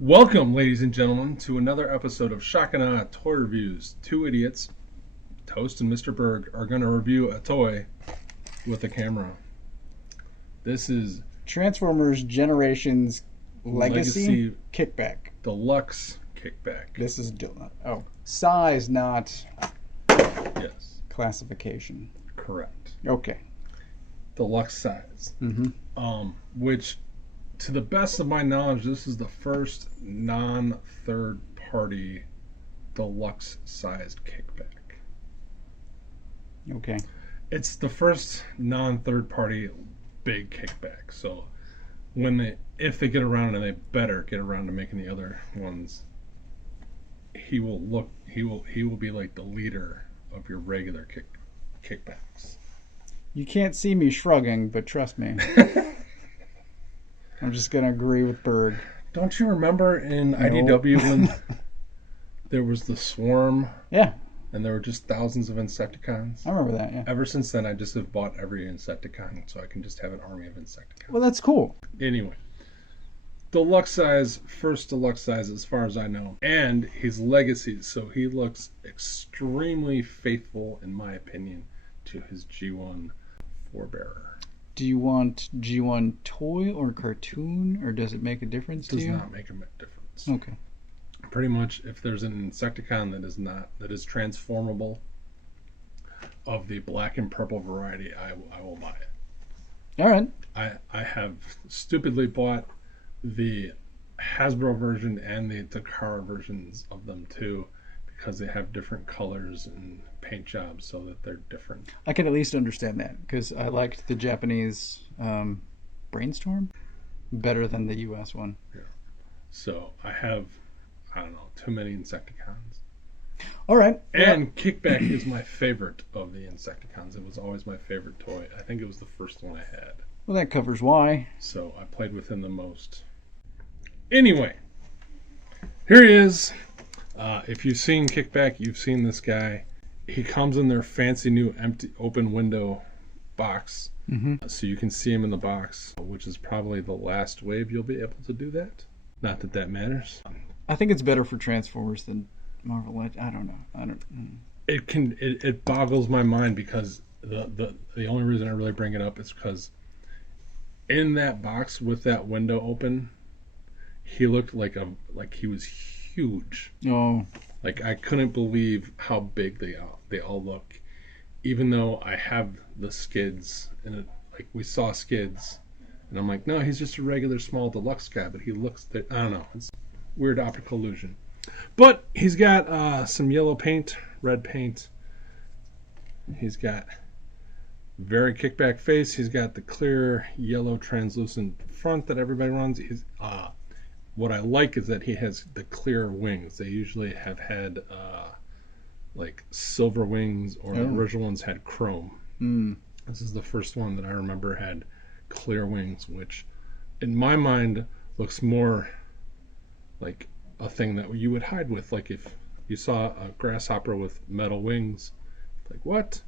Welcome, ladies and gentlemen, to another episode of Shock and Awe Toy Reviews. Two idiots, Toast and Mr. Berg, are going to review a toy with a camera. This is Transformers Generations Legacy Kickback. Deluxe Kickback. This is size, not Yes, classification. correct. Okay. Deluxe size. Mm-hmm. Which, to the best of my knowledge, this is the first non-third party deluxe sized kickback. Okay. It's the first non-third party big kickback. So if they get around, and they better get around to making the other ones, he will be like the leader of your regular kickbacks. You can't see me shrugging, but trust me. I'm just going to agree with Berg. Don't you remember in IDW when there was the Swarm? Yeah. And there were just thousands of Insecticons? I remember that, yeah. Ever since then, I just have bought every Insecticon so I can just have an army of Insecticons. Well, that's cool. Anyway, deluxe size, first deluxe size as far as I know. And his legacy, so he looks extremely faithful, in my opinion, to his G1 forebearer. Do you want G1 toy or cartoon, or does it make a difference to you? Does not make a difference. Okay. Pretty much, if there's an Insecticon that is transformable of the black and purple variety, I will buy it. All right. I have stupidly bought the Hasbro version and the Takara versions of them too, because they have different colors and paint jobs, so that they're different. I can at least understand that, because I liked the Japanese Brainstorm better than the US one. Yeah. So I have, I don't know, too many Insecticons. All right. And Kickback is my favorite of the Insecticons. It was always my favorite toy. I think it was the first one I had. Well, that covers why. So I played with him the most. Anyway, here he is. If you've seen Kickback, you've seen this guy. He comes in their fancy new empty open window box. Mm-hmm. So you can see him in the box, which is probably the last wave you'll be able to do that. Not that that matters. I think it's better for Transformers than Marvel. I don't know. It boggles my mind, because the only reason I really bring it up is because in that box with that window open, he looked like he was huge. Oh. Like, I couldn't believe how big they all look. Even though I have the skids, and we saw skids, and I'm like, no, he's just a regular small deluxe guy, but he looks, I don't know, it's weird optical illusion. But he's got some yellow paint, red paint. He's got very Kickback face. He's got the clear yellow translucent front that everybody runs. What I like is that he has the clear wings. They usually have had like silver wings, or the original ones had chrome. This is the first one that I remember had clear wings, which in my mind looks more like a thing that you would hide with. Like if you saw a grasshopper with metal wings, like, what?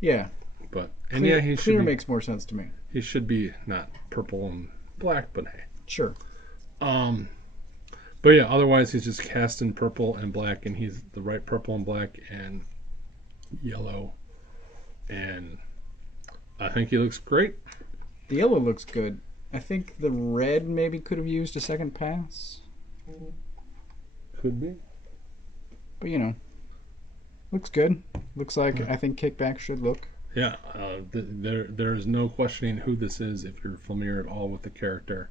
Yeah. But clear makes more sense to me. He should be not purple and black, but hey. Sure. But yeah, otherwise he's just cast in purple and black, and he's the right purple and black and yellow, and I think he looks great. The yellow looks good. I think the red maybe could have used a second pass. Could be. But looks good. Looks like I think Kickback should look. Yeah, there is no questioning who this is if you're familiar at all with the character.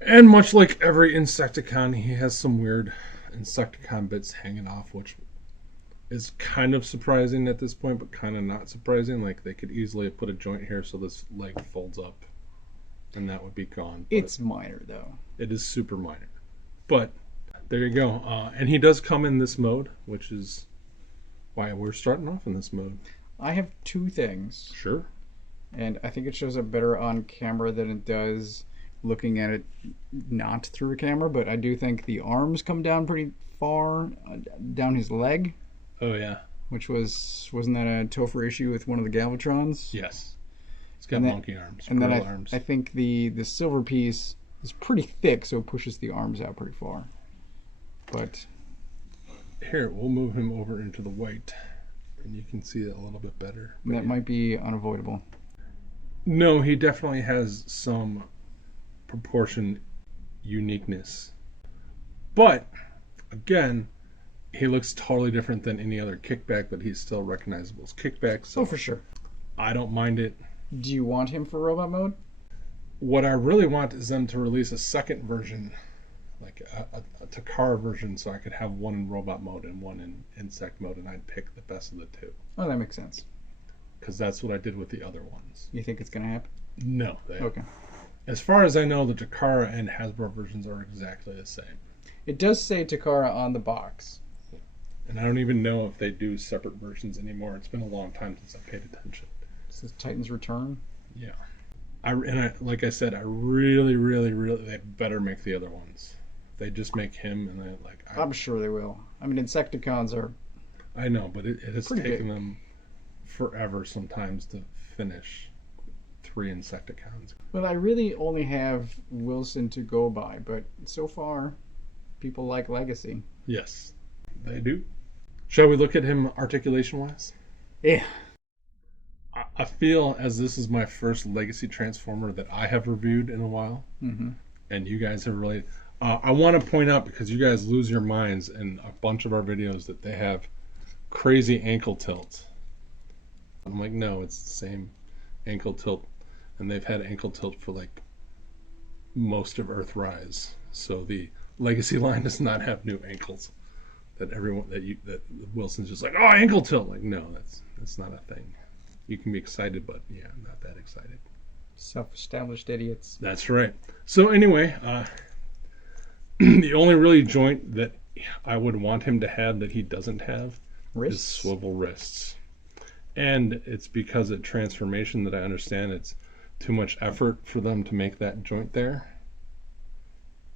And much like every Insecticon, he has some weird Insecticon bits hanging off, which is kind of surprising at this point, but kind of not surprising. Like, they could easily have put a joint here so this leg folds up, and that would be gone. But it's minor, though. It is super minor. But there you go. And he does come in this mode, which is why we're starting off in this mode. I have two things. Sure. And I think it shows up better on camera than it does looking at it not through a camera, but I do think the arms come down pretty far down his leg. Oh yeah. Which wasn't that a Topher issue with one of the Galvatrons? Yes. It's got monkey arms, and then arms. I think the silver piece is pretty thick, so it pushes the arms out pretty far. But here, we'll move him over into the white, and you can see it a little bit better. that might be unavoidable. No, he definitely has some proportion uniqueness. But, again, he looks totally different than any other Kickback, but he's still recognizable as Kickback. So Oh, for sure. I don't mind it. Do you want him for robot mode? What I really want is them to release a second version, like a Takara version, so I could have one in robot mode and one in insect mode, and I'd pick the best of the two. Oh, that makes sense. Because that's what I did with the other ones. You think it's going to happen? No. Okay. As far as I know, the Takara and Hasbro versions are exactly the same. It does say Takara on the box. And I don't even know if they do separate versions anymore. It's been a long time since I paid attention. This is Titan's Return. Yeah. Like I said, I really, really, really, they better make the other ones. They just make him, and I'm sure they will. I mean, Insecticons are... I know, but it has pretty taken big. them forever sometimes to finish 3 Insecticons. Well, I really only have Wilson to go by, but so far, people like Legacy. Yes, they do. Shall we look at him articulation-wise? Yeah. I feel as this is my first Legacy Transformer that I have reviewed in a while, Mm-hmm. and you guys have really... I want to point out, because you guys lose your minds in a bunch of our videos, that they have crazy ankle tilt. I'm like, no, it's the same ankle tilt, and they've had ankle tilt for like most of Earthrise. So the Legacy line does not have new ankles. That Wilson's just like, oh, ankle tilt. Like, no, that's not a thing. You can be excited, but yeah, I'm not that excited. Self-established idiots. That's right. So anyway, the only really joint that I would want him to have that he doesn't have is swivel wrists. And it's because of transformation that I understand it's too much effort for them to make that joint there.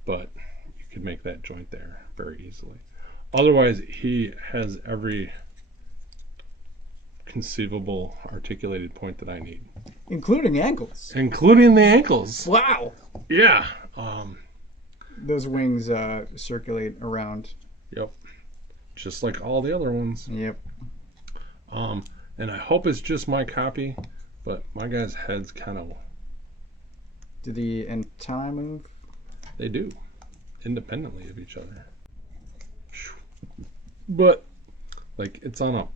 But you could make that joint there very easily. Otherwise, he has every conceivable articulated point that I need. Including ankles. Including the ankles. Wow. Yeah. Those wings circulate around. Yep. Just like all the other ones. Yep. And I hope it's just my copy, but my guy's head's kind of... Do the antennae move? They do. Independently of each other. But, like, it's on a...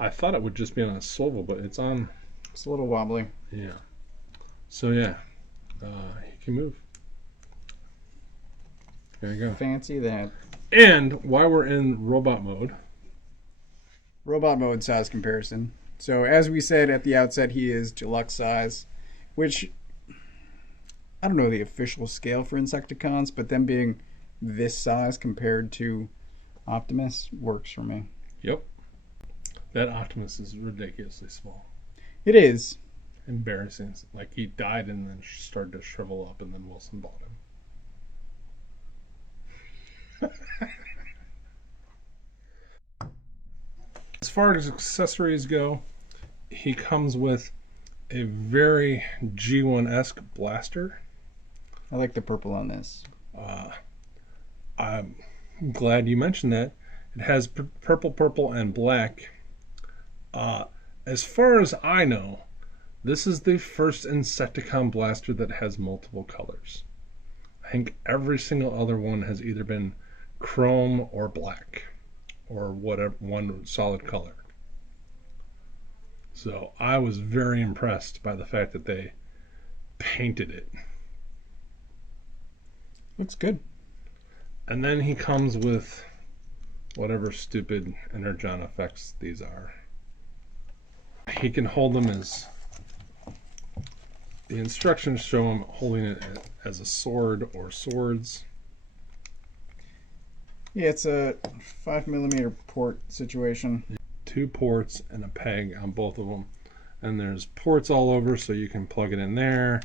I thought it would just be on a swivel, but it's on... It's a little wobbly. Yeah. So, yeah. He can move. There you go. Fancy that. And while we're in robot mode... Robot mode size comparison. So as we said at the outset, he is deluxe size, which I don't know the official scale for Insecticons, but them being this size compared to Optimus works for me. Yep. That Optimus is ridiculously small. It is. Embarrassing. Like he died and then started to shrivel up, and then Wilson bought him. As far as accessories go, he comes with a very G1-esque blaster. I like the purple on this. I'm glad you mentioned that. It has purple, and black. As far as I know, this is the first Insecticon blaster that has multiple colors. I think every single other one has either been chrome or black, or whatever, one solid color. So I was very impressed by the fact that they painted it. Looks good. And then he comes with whatever stupid energon effects these are. He can hold them as... The instructions show him holding it as a sword or swords. Yeah, it's a 5mm port situation. 2 ports and a peg on both of them. And there's ports all over, so you can plug it in there.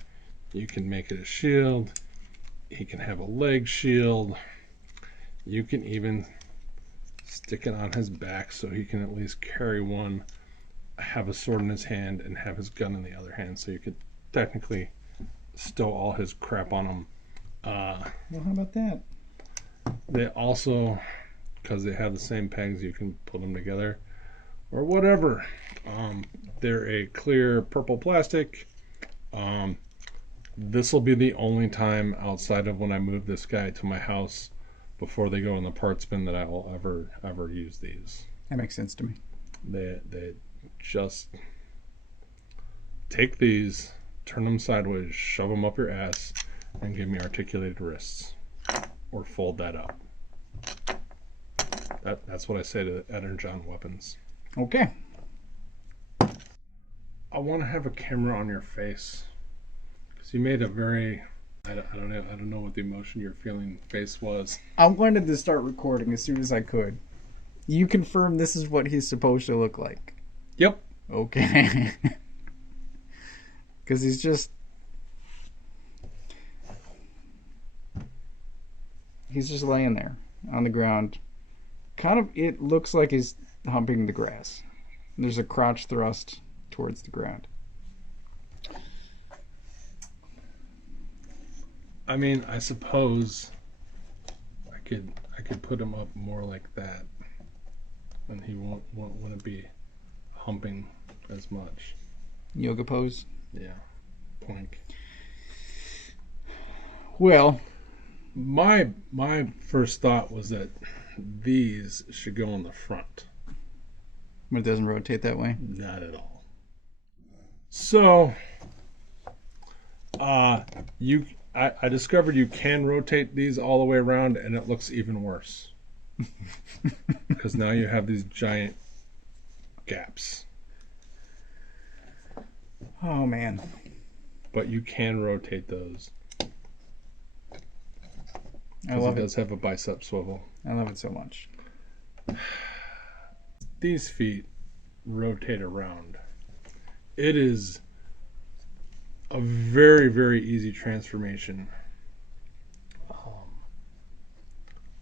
You can make it a shield. He can have a leg shield. You can even stick it on his back so he can at least carry one, have a sword in his hand, and have his gun in the other hand. So you could technically stow all his crap on him Well, how about that? They also, because they have the same pegs, you can put them together or whatever. They're a clear purple plastic. This will be the only time outside of when I move this guy to my house before they go in the parts bin that I will ever use these. That makes sense to me. They just take these, turn them sideways, shove them up your ass, and give me articulated wrists, or fold that up. That's what I say to Energon weapons. Okay. I want to have a camera on your face because you made a very I don't know what the emotion you're feeling face was. I wanted to start recording as soon as I could. You confirm this is what he's supposed to look like? Yep. Okay. Because he's just laying there on the ground. Kind of, it looks like he's humping the grass. There's a crotch thrust towards the ground. I mean, I suppose I could put him up more like that, and he wouldn't be humping as much. Yoga pose. Yeah, plank. Well, my first thought was that these should go on the front. but it doesn't rotate that way. Not at all. So, I discovered you can rotate these all the way around, and it looks even worse because now you have these giant gaps. Oh man. But you can rotate those. I love it. it. Does have a bicep swivel. I love it so much. These feet rotate around. It is a very, very easy transformation.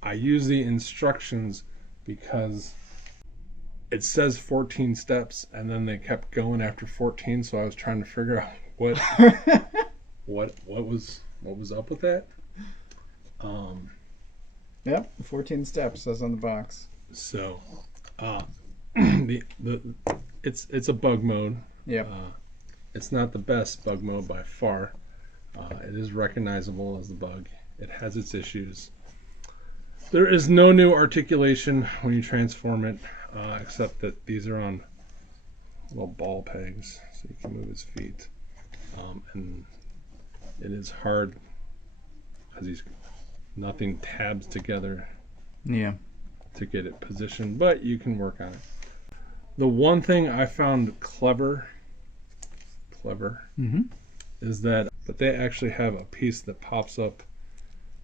I use the instructions because it says 14 steps, and then they kept going after 14, so I was trying to figure out what was up with that. Yep, 14 steps says on the box. So, it's a bug mode. Yep. It's not the best bug mode by far. It is recognizable as the bug. It has its issues. There is no new articulation when you transform it, except that these are on little ball pegs, so you can move his feet. And it is hard because nothing tabs together. Yeah. To get it positioned, but you can work on it. The one thing I found clever is that they actually have a piece that pops up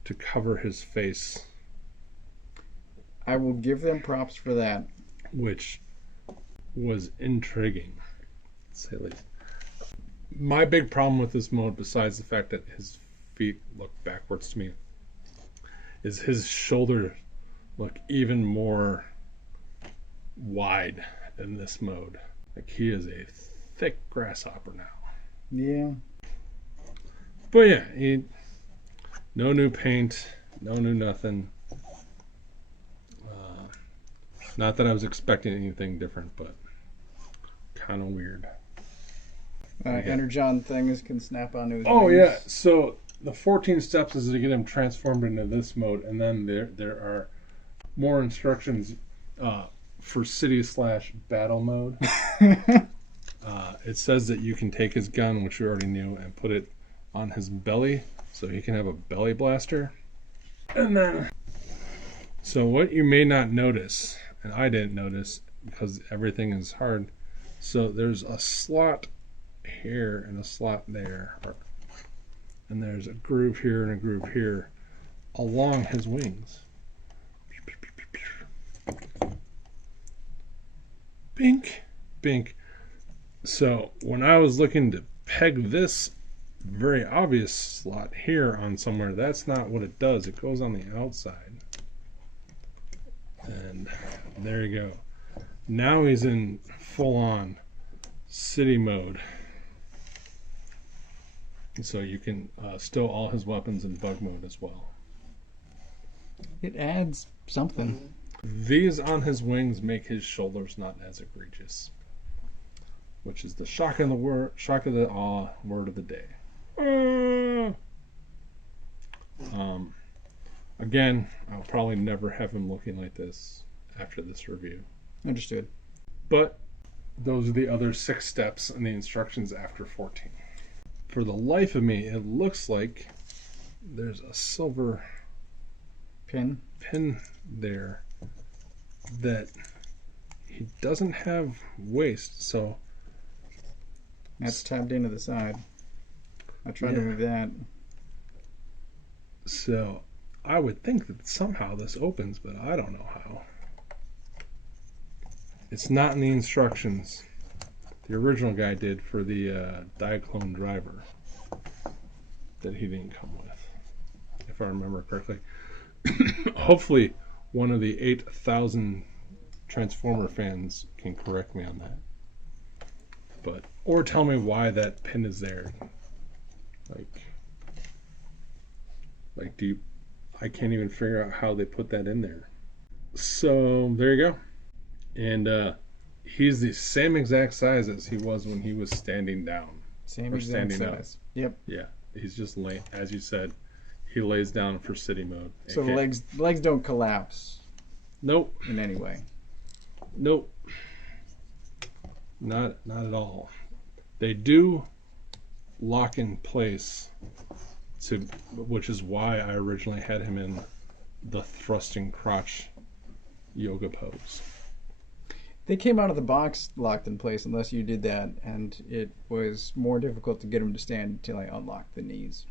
to cover his face. I will give them props for that. Which was intriguing, to say the least. My big problem with this mode, besides the fact that his feet look backwards to me, is his shoulder look even more wide in this mode. Like he is a thick grasshopper now. Yeah. But yeah, no new paint, no new nothing. Not that I was expecting anything different, but kind of weird. Energon things can snap onto his Oh wings. yeah, so the 14 steps is to get him transformed into this mode, and then there are more instructions for city/battle mode. It says that you can take his gun, which we already knew, and put it on his belly, so he can have a belly blaster. And then, so what you may not notice, and I didn't notice because everything is hard, so there's a slot here and a slot there, and there's a groove here and a groove here along his wings. Bink, bink. So when I was looking to peg this very obvious slot here on somewhere, that's not what it does. It goes on the outside. And there you go. Now he's in full-on city mode. So you can stow all his weapons in bug mode as well. It adds something. These on his wings make his shoulders not as egregious, which is the shock of the awe word of the day. Again, I'll probably never have him looking like this after this review. Understood. But those are the other 6 steps in the instructions after 14. For the life of me, it looks like there's a silver Pin there that he doesn't have waist, so that's tabbed into the side. I tried to move that. So I would think that somehow this opens, but I don't know how. It's not in the instructions. The original guy did for the Diaclone driver that he didn't come with, if I remember correctly. Hopefully one of the 8,000 Transformer fans can correct me on that. Or tell me why that pin is there. I can't even figure out how they put that in there. So there you go. And he's the same exact size as he was when he was standing down. Same exact size. Up. Yep. Yeah. He's just laying, as you said, he lays down for city mode. So the legs don't collapse. Nope. In any way. Nope. Not at all. They do lock in place, which is why I originally had him in the thrusting crotch yoga pose. They came out of the box locked in place unless you did that, and it was more difficult to get him to stand until I unlocked the knees.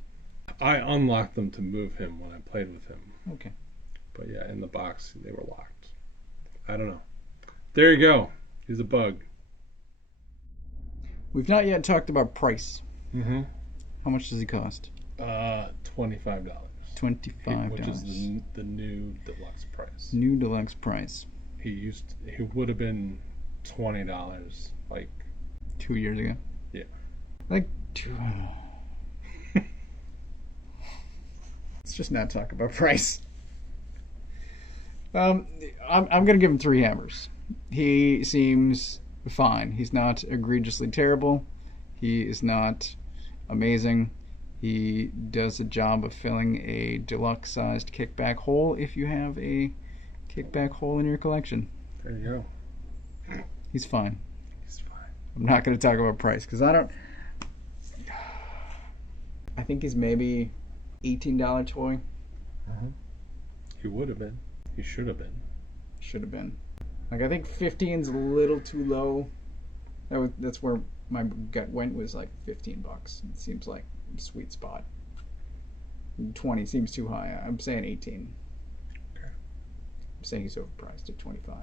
I unlocked them to move him when I played with him. Okay. But yeah, in the box, they were locked. I don't know. There you go. He's a bug. We've not yet talked about price. Mm-hmm. How much does he cost? $25. $25. Which is the new deluxe price. New deluxe price. He would have been $20 like 2 years ago. Yeah. Like 2. Let's just not talk about price. I'm gonna give him 3 hammers. He seems fine. He's not egregiously terrible. He is not amazing. He does a job of filling a deluxe-sized kickback hole if you have a kickback hole in your collection. There you go. He's fine. He's fine. I'm not going to talk about price because I think he's maybe $18 toy. Mm-hmm. He would have been. He should have been. Should have been. Like I think 15's a little too low. That's where my gut went, was like $15. It seems like a sweet spot. 20 seems too high. I'm saying 18. Okay. I'm saying he's overpriced at 25.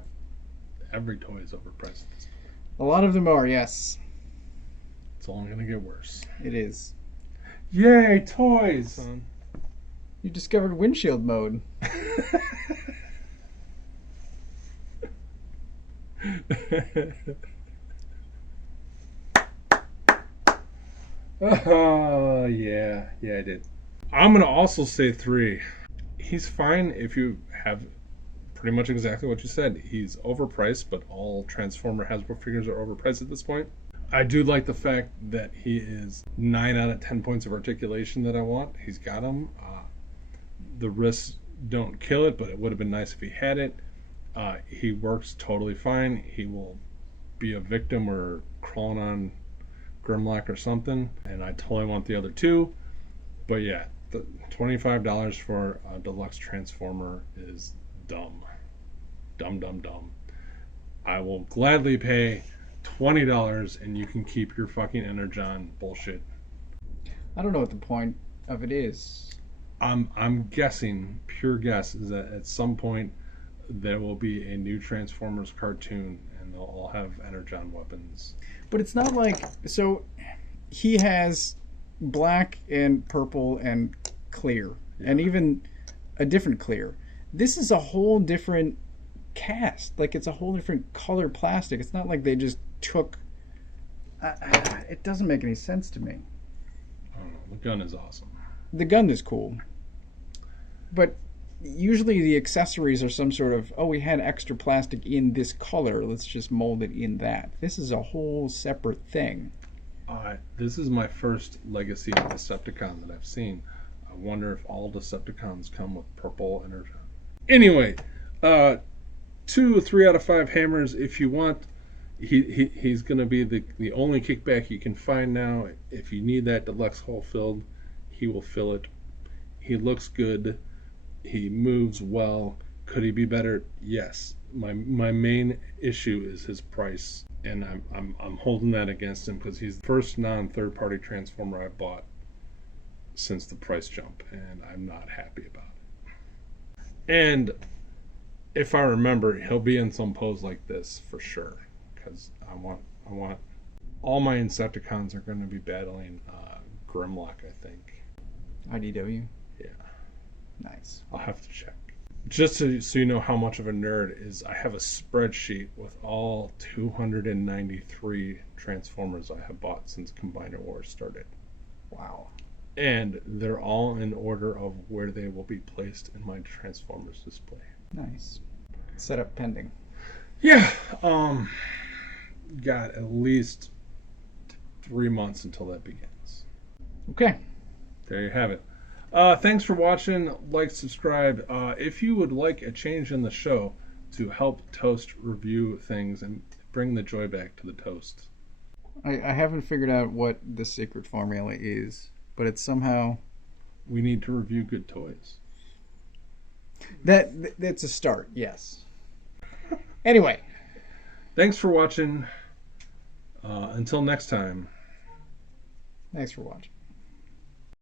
Every toy is overpriced at this point. A lot of them are, yes. It's only going to get worse. It is. Yay, toys! You discovered windshield mode. Oh, yeah, I did. I'm gonna also say 3. He's fine if you have pretty much exactly what you said. He's overpriced, but all Transformer Hasbro figures are overpriced at this point. I do like the fact that he is 9 out of 10 points of articulation that I want. He's got them. The wrists don't kill it, but it would have been nice if he had it. He works totally fine. He will be a victim or crawling on Grimlock or something, and I totally want the other 2. But yeah, the $25 for a deluxe Transformer is dumb. Dumb. I will gladly pay $20 and you can keep your fucking Energon bullshit. I don't know what the point of it is. I'm guessing, pure guess, is that at some point there will be a new Transformers cartoon and they'll all have Energon weapons. But it's not like, so he has black and purple and clear, and even a different clear. This is a whole different cast. Like, it's a whole different color plastic. It's not like they just took... it doesn't make any sense to me. I don't know. the gun is awesome. The gun is cool. But usually the accessories are some sort of, oh, we had extra plastic in this color, let's just mold it in that. This is a whole separate thing. This is my first Legacy Decepticon that I've seen. I wonder if all Decepticons come with purple energy. Anyway, 2 or 3 out of 5 hammers if you want. He's going to be the only kickback you can find now. If you need that deluxe hole filled, he will fill it. He looks good. He moves well. Could he be better? Yes. My main issue is his price, and I'm holding that against him because he's the first non-third party transformer I bought since the price jump, and I'm not happy about it. And if I remember, he'll be in some pose like this for sure, because I want all my Insecticons are going to be battling Grimlock, I think. IDW? Yeah. Nice. I'll have to check. Just so you know how much of a nerd is, I have a spreadsheet with all 293 Transformers I have bought since Combiner Wars started. Wow. And they're all in order of where they will be placed in my Transformers display. Nice. Setup pending. Yeah. Got at least 3 months until that begins. Okay. There you have it. Thanks for watching. Like, subscribe. If you would like a change in the show to help Toast review things and bring the joy back to the Toast. I haven't figured out what the secret formula is, but it's somehow... We need to review good toys. That's a start, yes. Anyway. Thanks for watching. Until next time. Thanks for watching.